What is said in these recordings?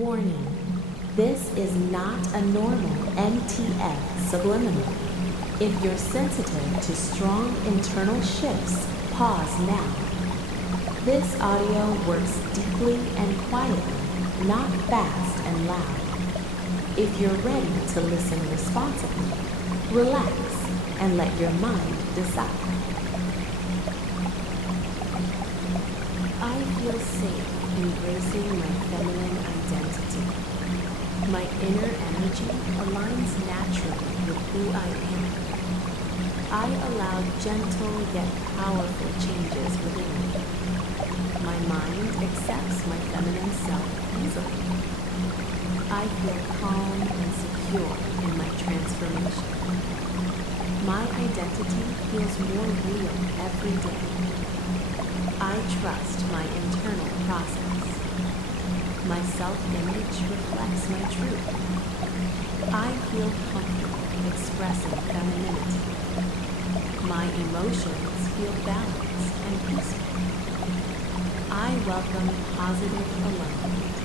Warning, this is not a normal MTF Subliminal. If you're sensitive to strong internal shifts, pause now. This audio works deeply and quietly, not fast and loud. If you're ready to listen responsibly, relax and let your mind decide. I feel safe embracing my feminine identity. My inner energy aligns naturally with who I am. I allow gentle yet powerful changes within me. My mind accepts my feminine self easily. I feel calm and secure in my transformation. My identity feels more real every day. I trust my internal process. My self-image reflects my truth. I feel comfortable expressing femininity. My emotions feel balanced and peaceful. I welcome positive alignment.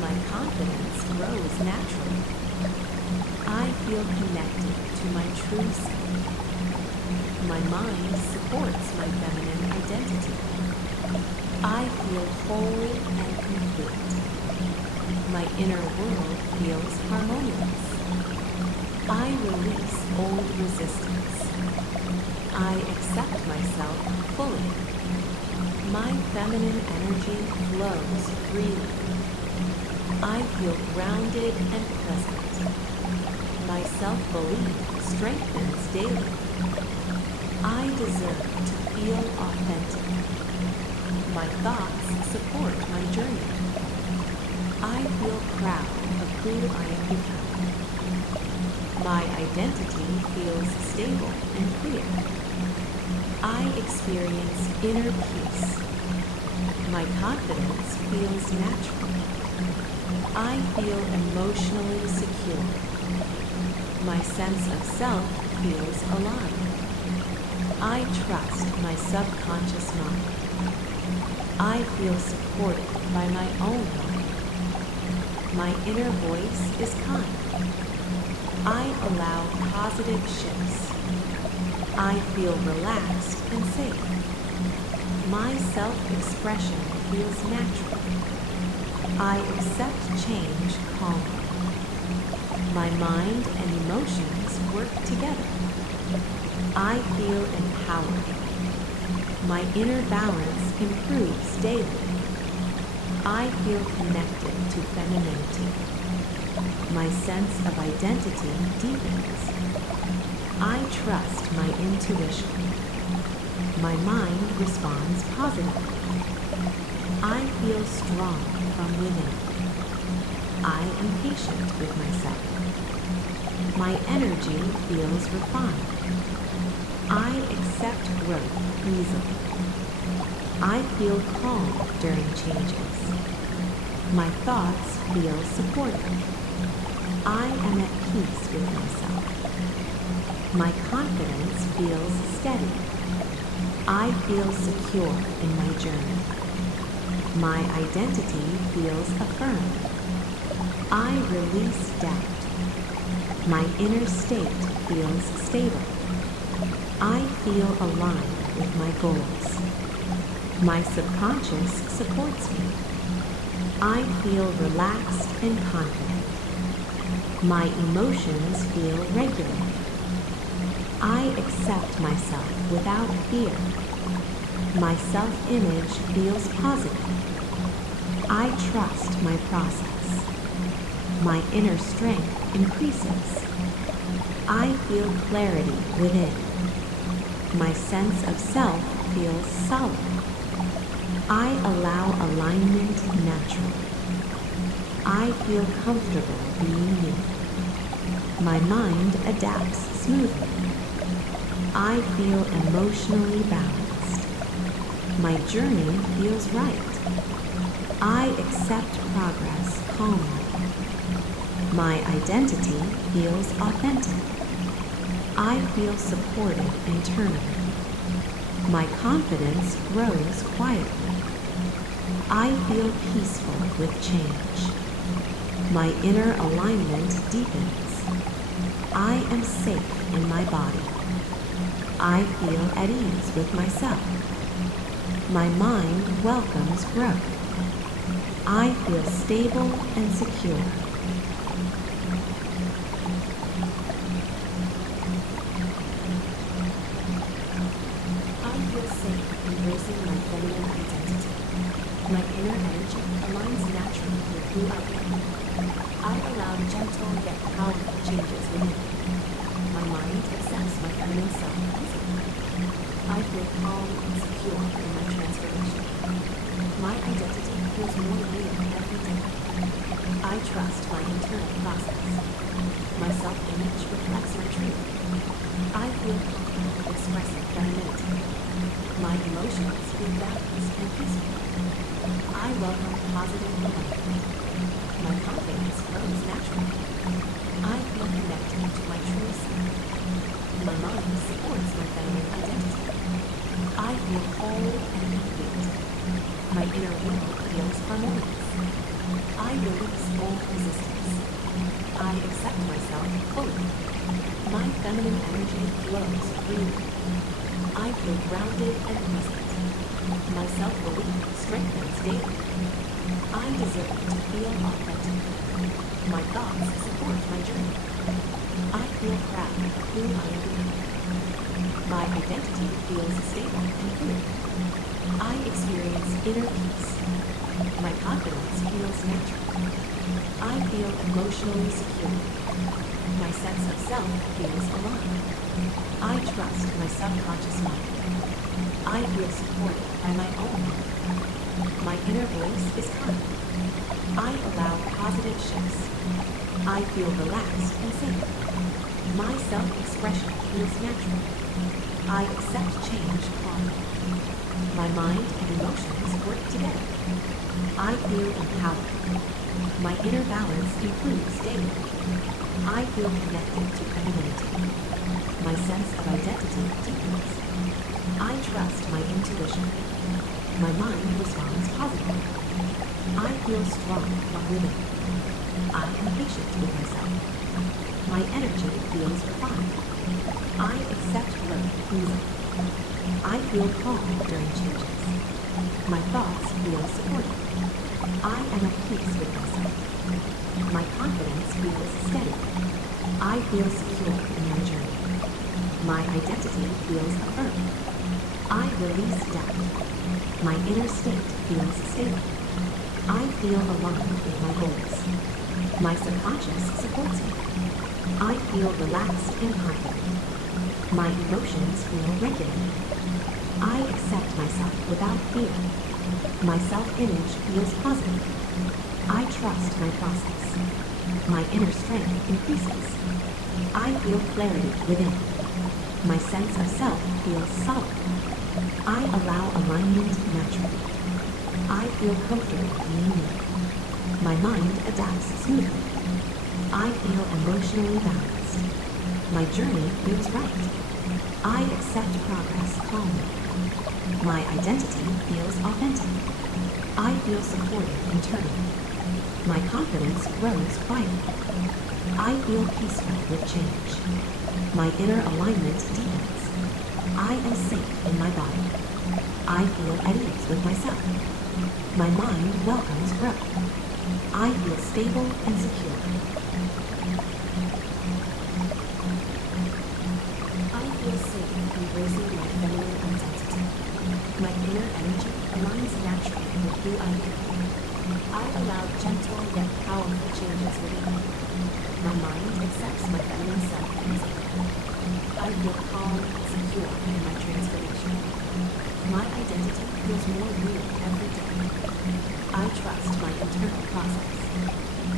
My confidence grows naturally. I feel connected to my true self. My mind supports my feminine identity. I feel whole and complete. My inner world feels harmonious. I release old resistance. I accept myself fully. My feminine energy flows freely. I feel grounded and present. My self-belief strengthens daily. I deserve to feel authentic. My thoughts support my journey. I feel proud of who I am becoming. My identity feels stable and clear. I experience inner peace. My confidence feels natural. I feel emotionally secure. My sense of self feels aligned. I trust my subconscious mind. I feel supported by my own mind. My inner voice is kind. I allow positive shifts. I feel relaxed and safe. My self-expression feels natural. I accept change calmly. My mind and emotions work together. I feel empowered. My inner balance improves daily. I feel connected to femininity. My sense of identity deepens. I trust my intuition. My mind responds positively. I feel strong from within. I am patient with myself. My energy feels refined. I accept growth easily. I feel calm during changes. My thoughts feel supportive. I am at peace with myself. My confidence feels steady. I feel secure in my journey. My identity feels affirmed. I release doubt. My inner state feels stable. I feel aligned with my goals. My subconscious supports me. I feel relaxed and confident. My emotions feel regulated. I accept myself without fear. My self-image feels positive. I trust my process. My inner strength increases. I feel clarity within. My sense of self feels solid. I allow alignment naturally. I feel comfortable being me. My mind adapts smoothly. I feel emotionally balanced. My journey feels right. I accept progress calmly. My identity feels authentic. I feel supported internally. My confidence grows quietly. I feel peaceful with change. My inner alignment deepens. I am safe in my body. I feel at ease with myself. My mind welcomes growth. I feel stable and secure. I feel safe embracing my feminine identity. My inner energy aligns naturally with who I am. I allow gentle yet powerful changes within me. My mind accepts my feminine self easily. I feel calm and secure in my transformation. My identity feels more real every day. I trust my internal process. My self-image reflects my truth. I feel comfortable expressing femininity. My emotions feel balanced and peaceful. I welcome positive momentum. My confidence grows naturally. I feel connected to my true self. My mind supports my feminine identity. I feel whole and complete. My inner will feels harmonious. I release old resistance. I accept myself fully. My feminine energy flows freely. I feel grounded and present. My self-belief strengthens daily. I deserve to feel authentic. My thoughts support my journey. I feel proud of who I am becoming. My identity feels stable and clear. I experience inner peace. My confidence feels natural. I feel emotionally secure. My sense of self feels aligned. I trust my subconscious mind. I feel supported by my own mind. My inner voice is kind. I allow positive shifts. I feel relaxed and safe. My self-expression feels natural. I accept change calmly. My mind and emotions work together. I feel empowered. My inner balance improves daily. I feel connected to femininity. My sense of identity deepens. I trust my intuition. My mind responds positively. I feel strong while living. I am patient with myself. My energy feels refined. I accept growth easily. I feel calm during changes. My thoughts feel supported. I am at peace with myself. My confidence feels steady. I feel secure in my journey. My identity feels affirmed. I release doubt. My inner state feels stable. I feel aligned with my goals. My subconscious supports me. I feel relaxed and confident. My emotions feel regulated. I accept myself without fear. My self-image feels positive. I trust my process. My inner strength increases. I feel clarity within. My sense of self feels solid. I allow alignment naturally. I feel comfortable being me. My mind adapts smoothly. I feel emotionally balanced. My journey feels right. I accept progress calmly. My identity feels authentic. I feel supported internally. My confidence grows quietly. I feel peaceful with change. My inner alignment deepens. I am safe in my body. I feel at ease with myself. My mind welcomes growth. I feel stable and secure. I feel safe embracing my feminine identity. My inner energy aligns naturally with who I am. I allow gentle yet powerful changes within me. My mind accepts my feminine self easily. I feel calm and secure in my transformation. My identity feels more real every day. I trust my internal process.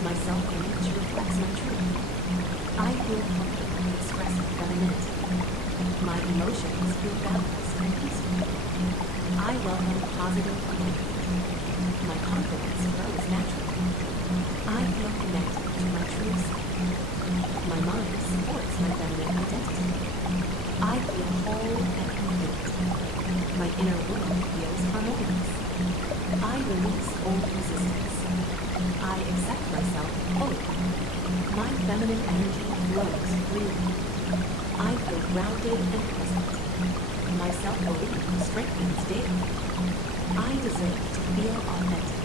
My self-image reflects my truth. I feel comfortable expressing femininity. My emotions feel balanced and peaceful. I welcome positive emotions. My confidence grows naturally. I feel connected to my true self. My mind supports my feminine identity. I feel whole and complete. My inner world feels harmonious. I release old resistance. I accept myself fully. My feminine energy flows freely. I feel grounded and present. My self-belief strengthens daily. I deserve to feel authentic.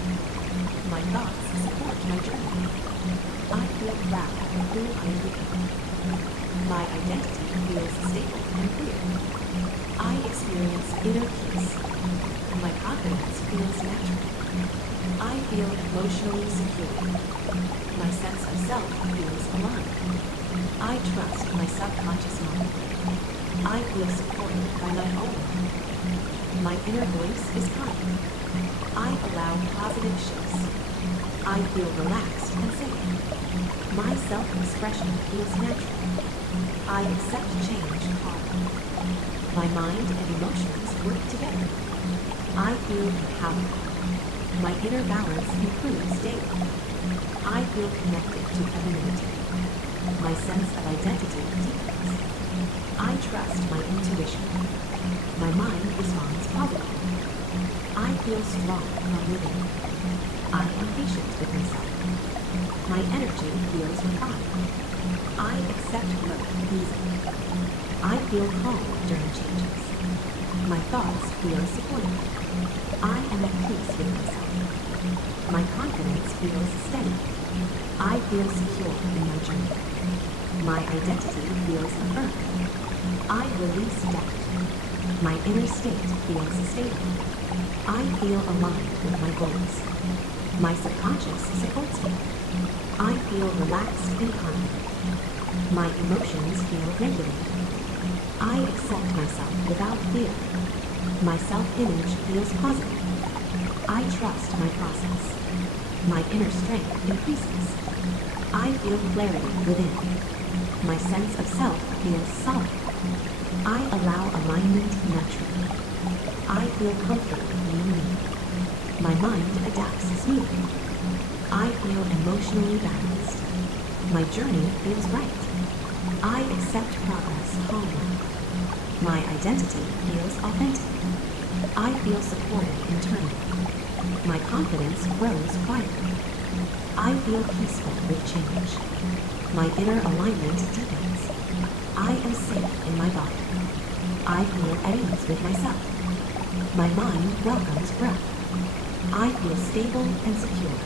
My thoughts support my journey. I feel proud of who I am. My identity feels stable and clear. I experience inner peace. My confidence feels natural. I feel emotionally secure. My sense of self feels aligned. I trust my subconscious mind. I feel supported by my own mind. My inner voice is kind. I allow positive shifts. I feel relaxed and safe. My self-expression feels natural. I accept change calmly. My mind and emotions work together. I feel empowered. My inner balance improves daily. I feel connected to femininity. My sense of identity deepens. I trust my intuition. My mind responds positively. I feel strong while living. I am patient with myself. My energy feels refined. I accept growth easily. I feel calm during changes. My thoughts feel supportive. I am at peace with myself. My confidence feels steady. I feel secure in my journey. My identity feels affirmed. I release doubt. My inner state feels stable. I feel aligned with my goals. My subconscious supports me. I feel relaxed and confident. My emotions feel regulated. I accept myself without fear. My self-image feels positive. I trust my process. My inner strength increases. I feel clarity within. My sense of self feels solid. I allow alignment naturally. I feel comfortable being me. My mind adapts smoothly. I feel emotionally balanced. My journey feels right. I accept progress calmly. My identity feels authentic. I feel supported internally. My confidence grows quietly. I feel peaceful with change. My inner alignment deepens. I am safe in my body. I feel at ease with myself. My mind welcomes growth. I feel stable and secure.